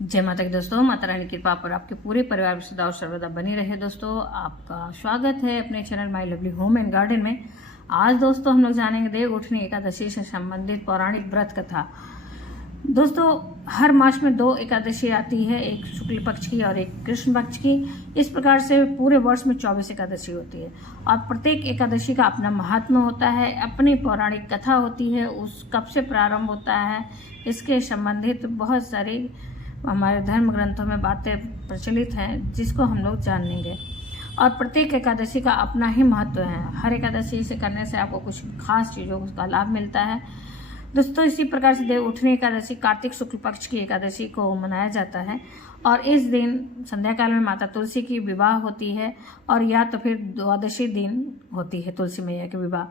जय माता की दोस्तों, माता रानी की कृपा पर आपके पूरे परिवार में सदा और सर्वदा बनी रहे। दोस्तों, आपका स्वागत है अपने channel my lovely home and garden में। आज दोस्तों हम लोग जानेंगे देव उठनी एकादशी से संबंधित पौराणिक व्रत कथा। दोस्तों, हर मास में 2 एकादशी आती है, एक शुक्ल पक्ष की और एक कृष्ण पक्ष की। इस प्रकार से पूरे वर्ष में 24 एकादशी होती है और प्रत्येक एकादशी का अपना महात्म्य होता है, अपनी पौराणिक कथा होती है। उस कब से प्रारंभ होता है, इसके संबंधित बहुत सारी हमारे धर्म ग्रंथों में बातें प्रचलित हैं, जिसको हम लोग जानेंगे। और प्रत्येक एकादशी का अपना ही महत्व है। हर एकादशी से करने से आपको कुछ खास चीज़ों का लाभ मिलता है। दोस्तों, इसी प्रकार से देव उठनी एकादशी कार्तिक शुक्ल पक्ष की एकादशी को मनाया जाता है और इस दिन संध्या काल में माता तुलसी की विवाह होती है और या तो फिर द्वादशी दिन होती है तुलसी मैया की विवाह।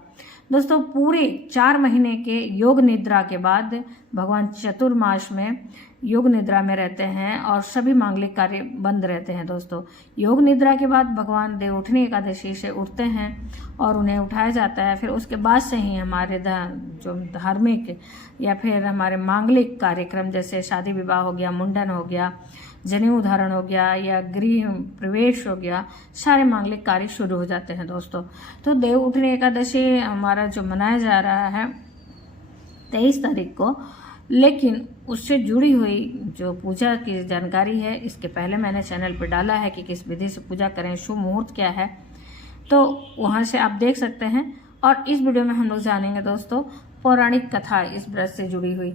दोस्तों, पूरे 4 महीने के योग निद्रा के बाद भगवान चतुर्मास में योग निद्रा में रहते हैं और सभी मांगलिक कार्य बंद रहते हैं। दोस्तों, योग निद्रा के बाद भगवान देव उठनी एकादशी से उठते हैं और उन्हें उठाया जाता है। फिर उसके बाद से ही हमारे जो धार्मिक या फिर हमारे मांगलिक कार्यक्रम जैसे शादी विवाह हो गया, मुंडन हो गया, जनेऊ धारण हो गया या गृह प्रवेश हो गया, सारे मांगलिक कार्य शुरू हो जाते हैं। दोस्तों, तो देव उठनी एकादशी हमारा जो मनाया जा रहा है 23 तारीख को, लेकिन उससे जुड़ी हुई जो पूजा की जानकारी है, इसके पहले मैंने चैनल पर डाला है कि किस विधि से पूजा करें, शुभ मुहूर्त क्या है, तो वहाँ से आप देख सकते हैं। और इस वीडियो में हम लोग जानेंगे दोस्तों पौराणिक कथा इस व्रत से जुड़ी हुई।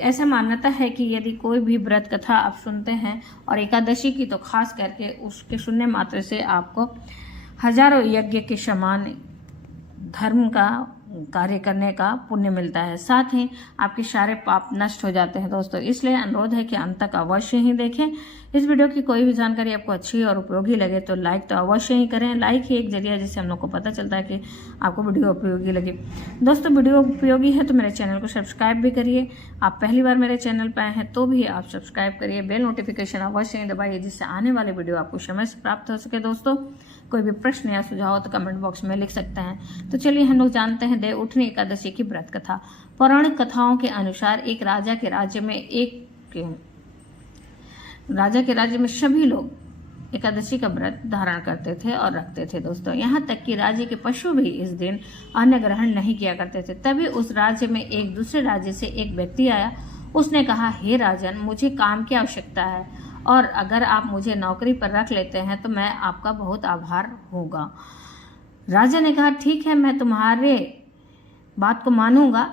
ऐसा मान्यता है कि यदि कोई भी व्रत कथा आप सुनते हैं और एकादशी की तो खास करके उसके सुनने मात्र से आपको हजारों यज्ञ के समान धर्म का कार्य करने का पुण्य मिलता है, साथ ही आपके सारे पाप नष्ट हो जाते हैं। दोस्तों, इसलिए अनुरोध है कि अंत तक अवश्य ही देखें। इस वीडियो की कोई भी जानकारी आपको अच्छी और उपयोगी लगे तो लाइक तो अवश्य ही करें। लाइक ही एक जरिया जिससे हम लोग को पता चलता है कि आपको वीडियो उपयोगी लगी। दोस्तों, वीडियो उपयोगी है तो मेरे चैनल को सब्सक्राइब भी करिए। आप पहली बार मेरे चैनल पर आए हैं तो भी आप सब्सक्राइब करिए, बेल नोटिफिकेशन अवश्य ही दबाइए, जिससे आने वाले वीडियो आपको समय से प्राप्त हो सके। दोस्तों, कोई भी प्रश्न या सुझाव हो तो कमेंट बॉक्स में लिख सकते हैं। तो चलिए हम लोग जानते हैं देव उठनी एकादशी की व्रत कथा। पौराणिक कथाओं के अनुसार एक राजा के राज्य में सभी लोग एकादशी का व्रत धारण करते थे और रखते थे। दोस्तों, यहाँ तक कि राज्य के पशु भी इस दिन अन्न ग्रहण नहीं किया करते थे। तभी उस राज्य में एक दूसरे राज्य से एक व्यक्ति आया। उसने कहा, हे राजन, मुझे काम की आवश्यकता है और अगर आप मुझे नौकरी पर रख लेते हैं तो मैं आपका बहुत आभार होगा। राजा ने कहा, ठीक है, मैं तुम्हारे बात को मानूंगा,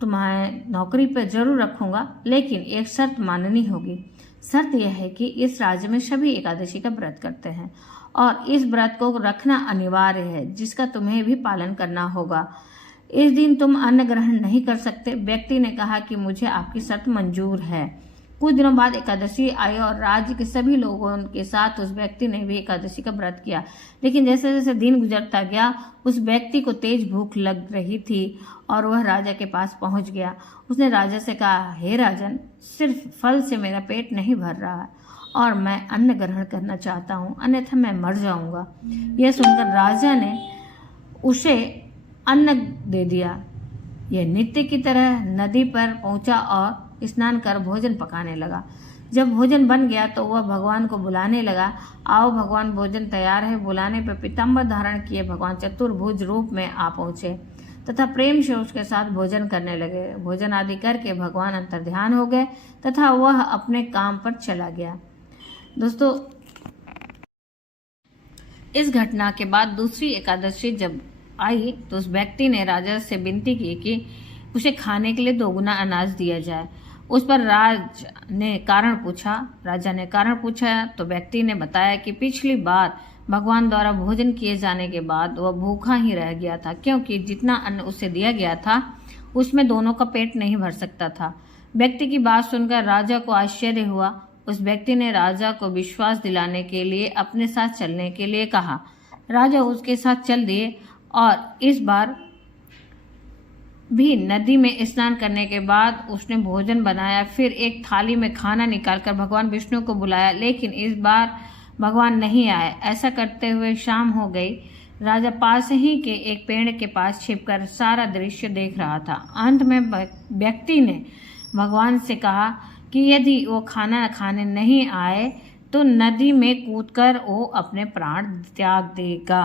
तुम्हारे नौकरी पर जरूर रखूंगा, लेकिन एक शर्त माननी होगी। शर्त यह है कि इस राज्य में सभी एकादशी का व्रत करते हैं और इस व्रत को रखना अनिवार्य है, जिसका तुम्हें भी पालन करना होगा। इस दिन तुम अन्न ग्रहण नहीं कर सकते। व्यक्ति ने कहा कि मुझे आपकी शर्त मंजूर है। कुछ दिनों बाद एकादशी आई और राज्य के सभी लोगों के साथ उस व्यक्ति ने भी एकादशी का व्रत किया। लेकिन जैसे जैसे दिन गुजरता गया, उस व्यक्ति को तेज भूख लग रही थी और वह राजा के पास पहुंच गया। उसने राजा से कहा, हे राजन, सिर्फ फल से मेरा पेट नहीं भर रहा है और मैं अन्न ग्रहण करना चाहता हूँ, अन्यथा मैं मर जाऊंगा। यह सुनकर राजा ने उसे अन्न दे दिया। यह नित्य की तरह नदी पर पहुंचा और स्नान कर भोजन पकाने लगा। जब भोजन बन गया तो वह भगवान को बुलाने लगा। आओ भगवान, भोजन तैयार है। बुलाने पर पीताम्बर धारण किए भगवान चतुर्भुज रूप में आ पहुंचे तथा प्रेम से उसके साथ भोजन करने लगे। भोजन आदि करके भगवान अंतर्ध्यान हो गए तथा वह अपने काम पर चला गया। दोस्तों, इस घटना के बाद दूसरी एकादशी जब आई तो उस व्यक्ति ने राजा से विनती की कि उसे खाने के लिए 2 गुना अनाज दिया जाए। उस पर राजा ने कारण पूछा तो व्यक्ति ने बताया कि पिछली बार भगवान द्वारा भोजन किए जाने के बाद वह भूखा ही रह गया था, क्योंकि जितना अन्न उसे दिया गया था उसमें दोनों का पेट नहीं भर सकता था। व्यक्ति की बात सुनकर राजा को आश्चर्य हुआ। उस व्यक्ति ने राजा को विश्वास दिलाने के लिए अपने साथ चलने के लिए कहा। राजा उसके साथ चल दिए और इस बार भी नदी में स्नान करने के बाद उसने भोजन बनाया। फिर एक थाली में खाना निकालकर भगवान विष्णु को बुलाया, लेकिन इस बार भगवान नहीं आए। ऐसा करते हुए शाम हो गई। राजा पास ही के एक पेड़ के पास छिपकर सारा दृश्य देख रहा था। अंत में व्यक्ति ने भगवान से कहा कि यदि वो खाना खाने नहीं आए तो नदी में कूदकर वो अपने प्राण त्याग देगा।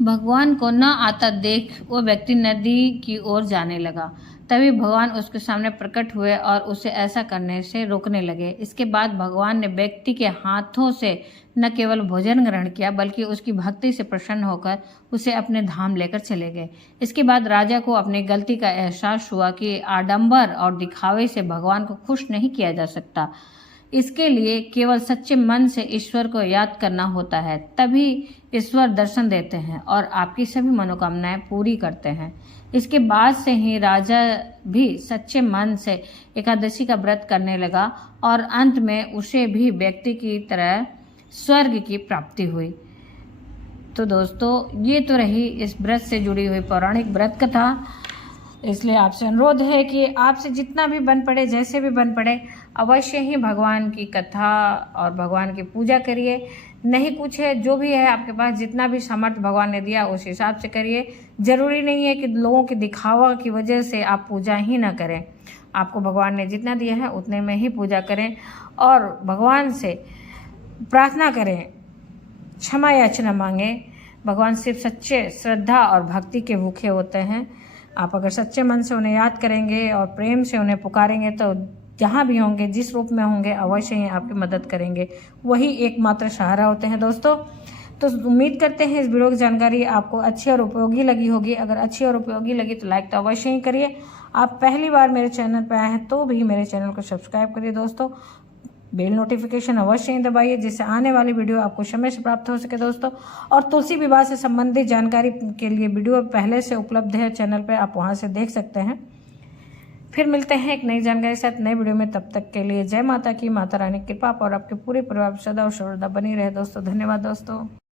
भगवान को न आता देख वो व्यक्ति नदी की ओर जाने लगा। तभी भगवान उसके सामने प्रकट हुए और उसे ऐसा करने से रोकने लगे। इसके बाद भगवान ने व्यक्ति के हाथों से न केवल भोजन ग्रहण किया बल्कि उसकी भक्ति से प्रसन्न होकर उसे अपने धाम लेकर चले गए। इसके बाद राजा को अपनी गलती का एहसास हुआ कि आडंबर और दिखावे से भगवान को खुश नहीं किया जा सकता। इसके लिए केवल सच्चे मन से ईश्वर को याद करना होता है, तभी ईश्वर दर्शन देते हैं और आपकी सभी मनोकामनाएं पूरी करते हैं। इसके बाद से ही राजा भी सच्चे मन से एकादशी का व्रत करने लगा और अंत में उसे भी व्यक्ति की तरह स्वर्ग की प्राप्ति हुई। तो दोस्तों, ये तो रही इस व्रत से जुड़ी हुई पौराणिक व्रत कथा। इसलिए आपसे अनुरोध है कि आपसे जितना भी बन पड़े, जैसे भी बन पड़े, अवश्य ही भगवान की कथा और भगवान की पूजा करिए। नहीं कुछ है, जो भी है आपके पास, जितना भी सामर्थ्य भगवान ने दिया उस हिसाब से करिए। जरूरी नहीं है कि लोगों के दिखावा की वजह से आप पूजा ही ना करें। आपको भगवान ने जितना दिया है उतने में ही पूजा करें और भगवान से प्रार्थना करें, क्षमा याचना मांगें। भगवान सिर्फ सच्चे श्रद्धा और भक्ति के भूखे होते हैं। आप अगर सच्चे मन से उन्हें याद करेंगे और प्रेम से उन्हें पुकारेंगे तो जहाँ भी होंगे, जिस रूप में होंगे, अवश्य ही आपकी मदद करेंगे। वही एकमात्र सहारा होते हैं दोस्तों। तो उम्मीद करते हैं इस वीडियो की जानकारी आपको अच्छी और उपयोगी लगी होगी। अगर अच्छी और उपयोगी लगी तो लाइक तो अवश्य ही करिए। आप पहली बार मेरे चैनल पर आए हैं तो भी मेरे चैनल को सब्सक्राइब करिए दोस्तों। बेल नोटिफिकेशन अवश्य ही दबाइए जिससे आने वाली वीडियो आपको समय से प्राप्त हो सके दोस्तों। और तुलसी विवाह से संबंधित जानकारी के लिए वीडियो पहले से उपलब्ध है चैनल पर, आप वहां से देख सकते हैं। फिर मिलते हैं एक नई जानकारी के साथ नए वीडियो में। तब तक के लिए जय माता की, माता रानी की कृपा और आपके पूरे परिवार सदा और सर्वदा बनी रहे दोस्तों। धन्यवाद दोस्तों।